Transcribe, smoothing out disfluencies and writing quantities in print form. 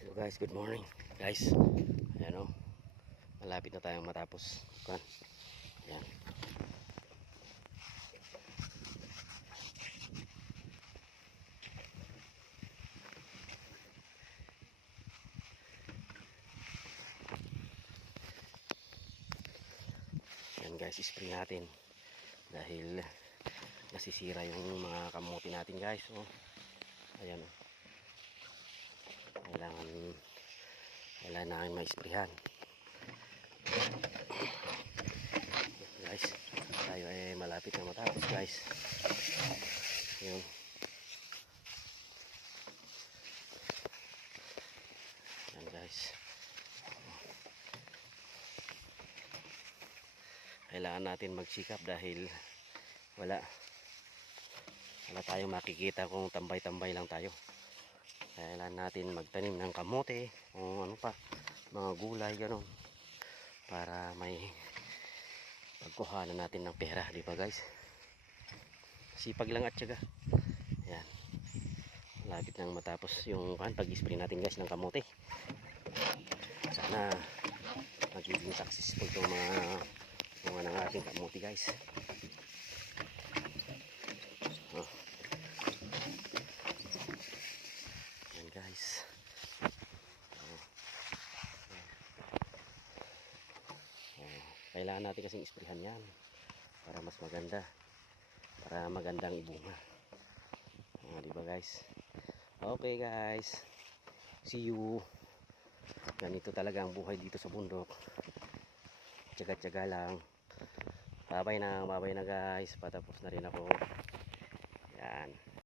Hello guys, good morning guys. Ayan o, malapit na tayong matapos kan. Ayan. Ayan guys, spray natin dahil nasisira yung mga kamote natin guys. Oh. Ayan o, kailangan namin ma-sprayhan guys. Tayo ay malapit na matapos guys. Ayan. Ayan guys, kailangan natin magsikap dahil wala tayong makikita kung tambay-tambay lang tayo. Kailangan natin magtanim ng kamote o ano pa, mga gulay gano'n, para may pagkuhanan natin ng pera, di ba guys? Sipag lang at syaga. Ayan, malapit nang matapos yung pag-spray natin guys ng kamote. Sana magiging successful itong mga ng ating kamote guys. Oh. Ayan guys. Oh. Oh. Kailangan natin kasing isprihan yan para mas maganda, para magandang ibunga. Di ba guys? Okay guys, see you. Ganito talaga ang buhay dito sa bundok. Tsaga-tsaga lang. Babay na guys, patapos na rin ako. Yan.